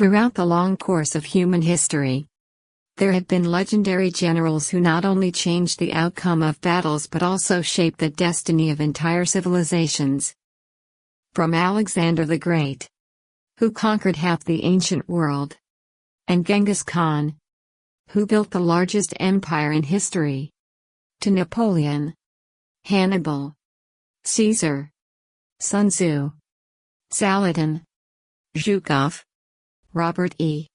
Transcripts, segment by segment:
Throughout the long course of human history, there have been legendary generals who not only changed the outcome of battles but also shaped the destiny of entire civilizations. From Alexander the Great, who conquered half the ancient world, and Genghis Khan, who built the largest empire in history, to Napoleon, Hannibal, Caesar, Sun Tzu, Saladin, Zhukov, Robert E.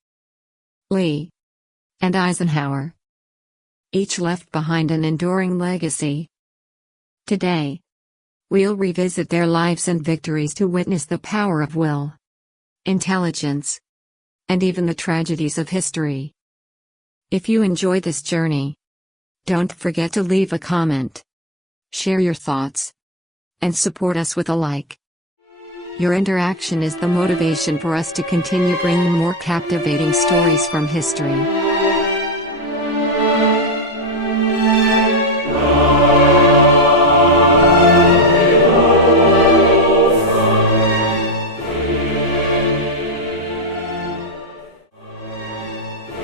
Lee, and Eisenhower. Each left behind an enduring legacy. Today, we'll revisit their lives and victories to witness the power of will, intelligence, and even the tragedies of history. If you enjoy this journey, don't forget to leave a comment, share your thoughts, and support us with a like. Your interaction is the motivation for us to continue bringing more captivating stories from history.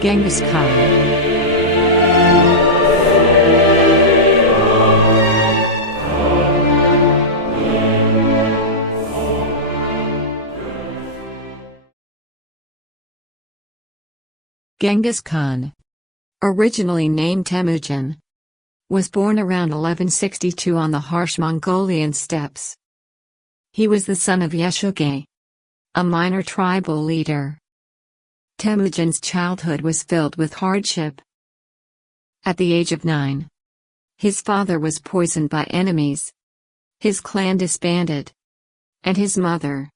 Genghis Khan. Genghis Khan, originally named Temujin, was born around 1162 on the harsh Mongolian steppes. He was the son of Yeshugay, a minor tribal leader. Temujin's childhood was filled with hardship. At the age of 9, his father was poisoned by enemies, his clan disbanded, and his mother,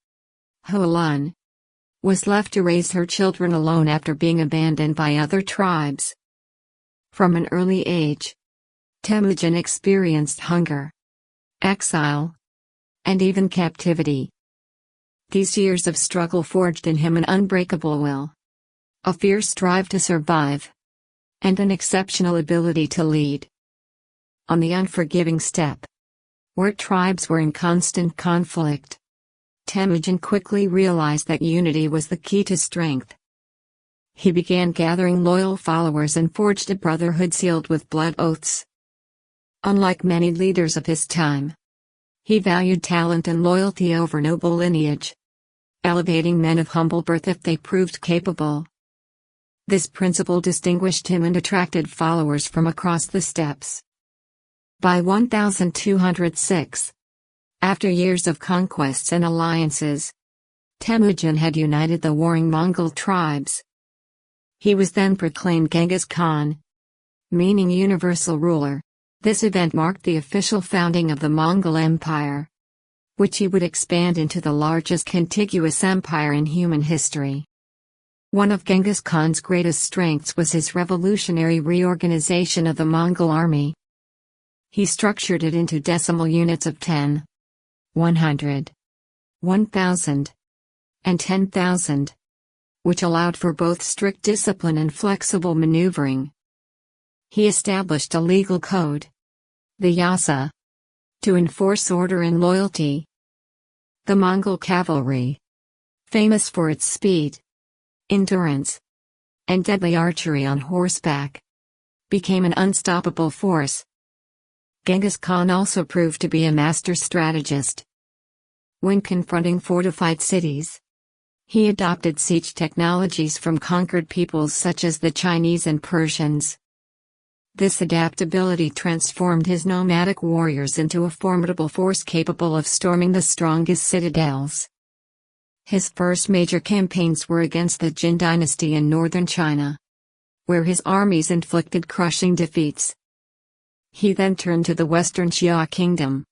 Hualun, was left to raise her children alone after being abandoned by other tribes. From an early age, Temujin experienced hunger, exile, and even captivity. These years of struggle forged in him an unbreakable will, a fierce drive to survive, and an exceptional ability to lead. On the unforgiving steppe, where tribes were in constant conflict, Temujin quickly realized that unity was the key to strength. He began gathering loyal followers and forged a brotherhood sealed with blood oaths. Unlike many leaders of his time, he valued talent and loyalty over noble lineage, elevating men of humble birth if they proved capable. This principle distinguished him and attracted followers from across the steppes. By 1206, after years of conquests and alliances, Temujin had united the warring Mongol tribes. He was then proclaimed Genghis Khan, meaning universal ruler. This event marked the official founding of the Mongol Empire, which he would expand into the largest contiguous empire in human history. One of Genghis Khan's greatest strengths was his revolutionary reorganization of the Mongol army. He structured it into decimal units of 10, 100, 1,000, and 10,000, which allowed for both strict discipline and flexible maneuvering. He established a legal code, the Yasa, to enforce order and loyalty. The Mongol cavalry, famous for its speed, endurance, and deadly archery on horseback, became an unstoppable force. Genghis Khan also proved to be a master strategist. When confronting fortified cities, he adopted siege technologies from conquered peoples such as the Chinese and Persians. This adaptability transformed his nomadic warriors into a formidable force capable of storming the strongest citadels. His first major campaigns were against the Jin dynasty in northern China, where his armies inflicted crushing defeats. He then turned to the western Xia kingdom,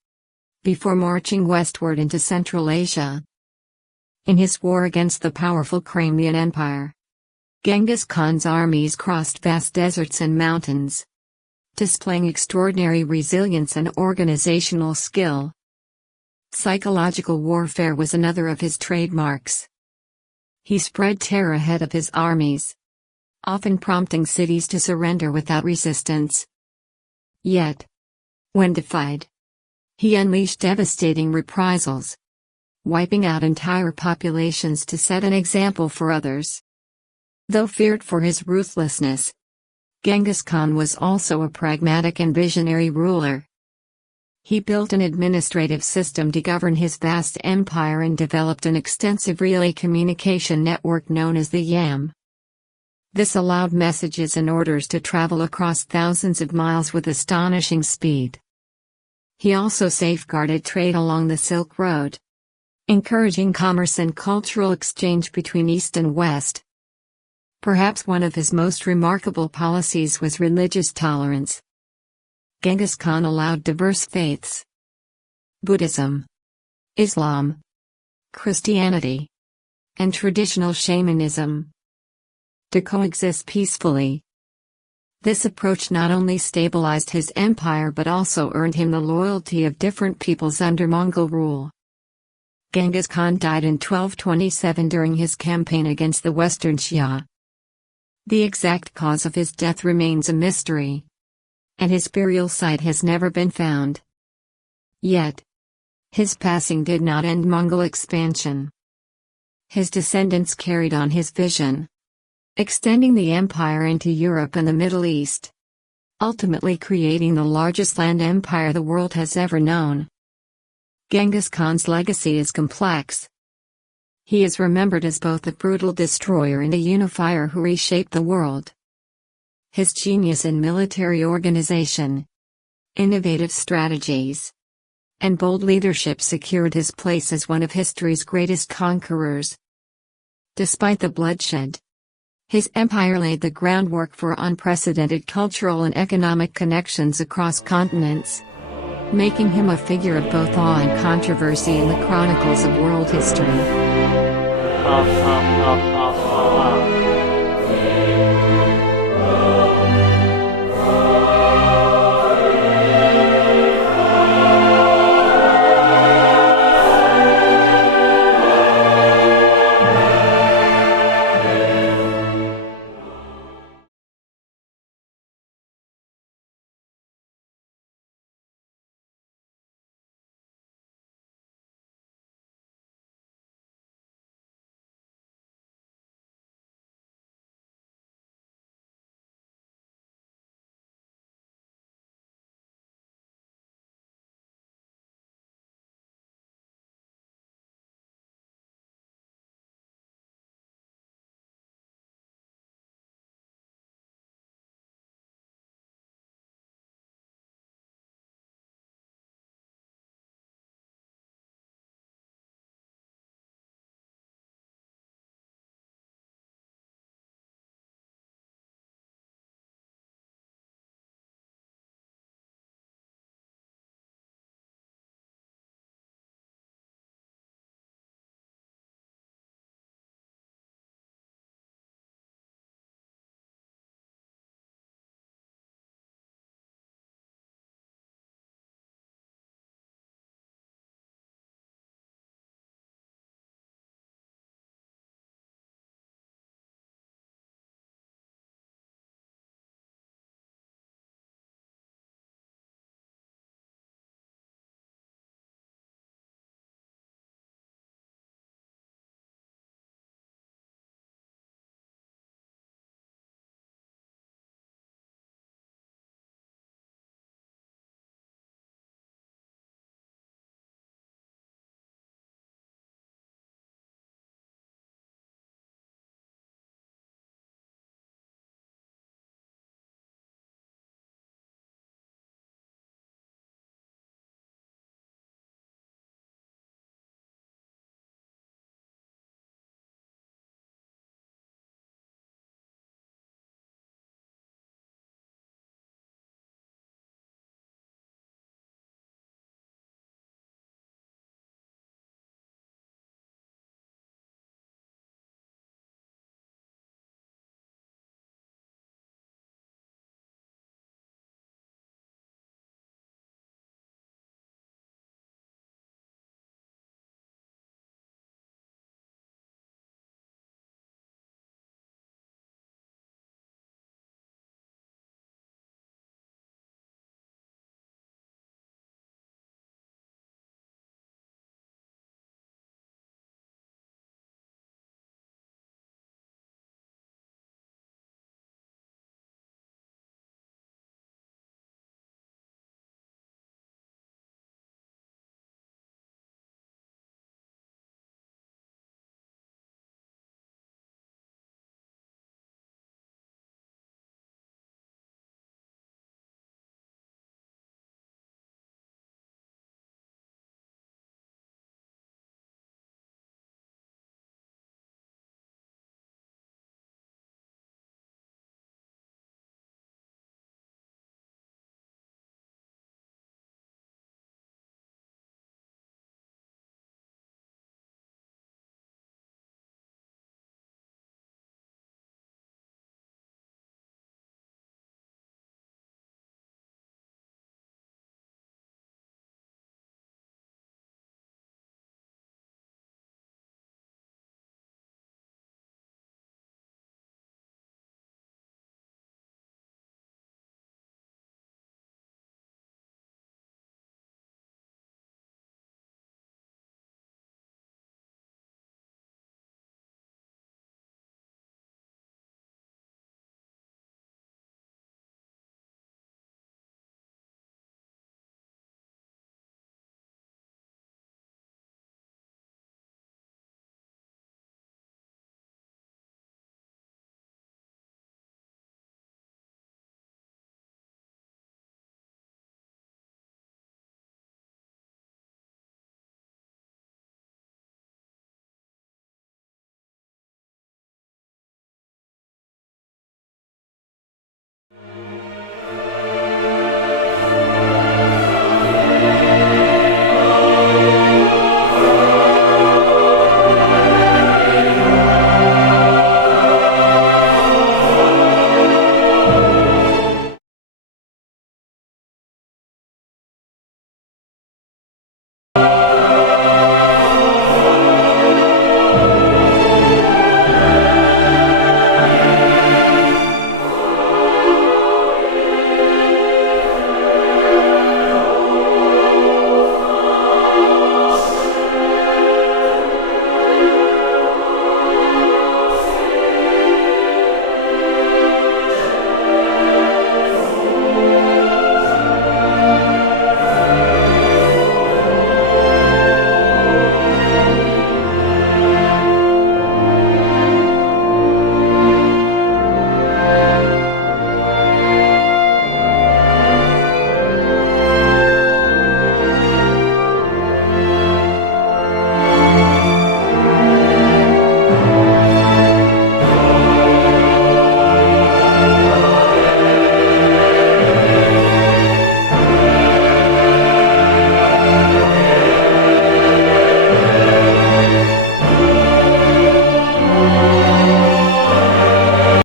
before marching westward into Central Asia. In his war against the powerful Crimean Empire, Genghis Khan's armies crossed vast deserts and mountains, displaying extraordinary resilience and organizational skill. Psychological warfare was another of his trademarks. He spread terror ahead of his armies, often prompting cities to surrender without resistance. Yet, when defied, he unleashed devastating reprisals, wiping out entire populations to set an example for others. Though feared for his ruthlessness, Genghis Khan was also a pragmatic and visionary ruler. He built an administrative system to govern his vast empire and developed an extensive relay communication network known as the YAM. This allowed messages and orders to travel across thousands of miles with astonishing speed. He also safeguarded trade along the Silk Road, encouraging commerce and cultural exchange between East and West. Perhaps one of his most remarkable policies was religious tolerance. Genghis Khan allowed diverse faiths, Buddhism, Islam, Christianity, and traditional shamanism, to coexist peacefully. This approach not only stabilized his empire but also earned him the loyalty of different peoples under Mongol rule. Genghis Khan died in 1227 during his campaign against the Western Xia. The exact cause of his death remains a mystery, and his burial site has never been found. Yet, his passing did not end Mongol expansion. His descendants carried on his vision, extending the empire into Europe and the Middle East, ultimately creating the largest land empire the world has ever known. Genghis Khan's legacy is complex. He is remembered as both a brutal destroyer and a unifier who reshaped the world. His genius in military organization, innovative strategies, and bold leadership secured his place as one of history's greatest conquerors. Despite the bloodshed, his empire laid the groundwork for unprecedented cultural and economic connections across continents, making him a figure of both awe and controversy in the chronicles of world history.